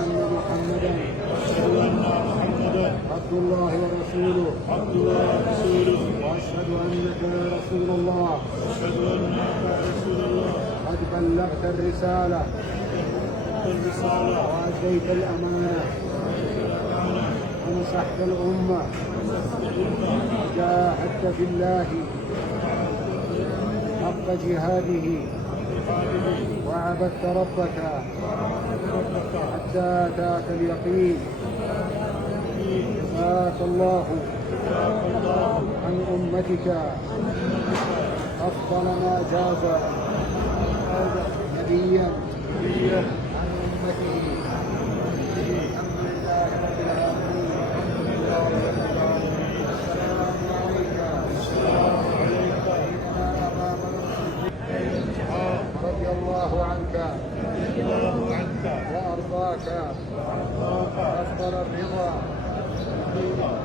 أن محمدا أشهد أن محمدا عبد الله ورسوله عبد الله ورسوله وأشهد أنك يا رسول الله أشهد أنك رسول الله قد بلغت الرسالة الرسالة وأديت الأمانة ونصحت الأمة وجاهدت في الله حق جهاده. وعبدت ربك حتى أتاك اليقين. جزاك الله عن أمتك. أفضل ما جاز نبيا عن أمته الحمد لله رب العالمين السلام عليك سيدنا أبا بكر رضي الله عنك وأرضاك أفضل الرضا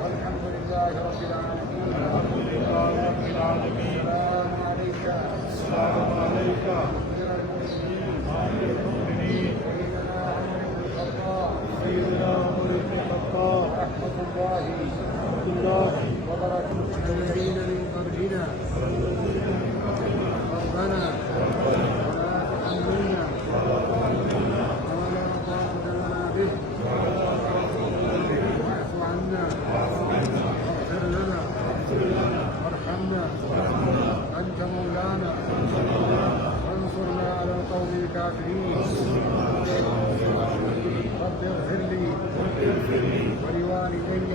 والحمد لله رب العالمين الحمد لله رب العالمين السلام عليك السلام عليك أمير المؤمنين سيدنا عمر بن الخطاب سيدنا عمر بن الخطاب رحمة الله عبد الله أنت مولانا وانصرنا على القوم الكافرين رب اغفر لي ولوالدي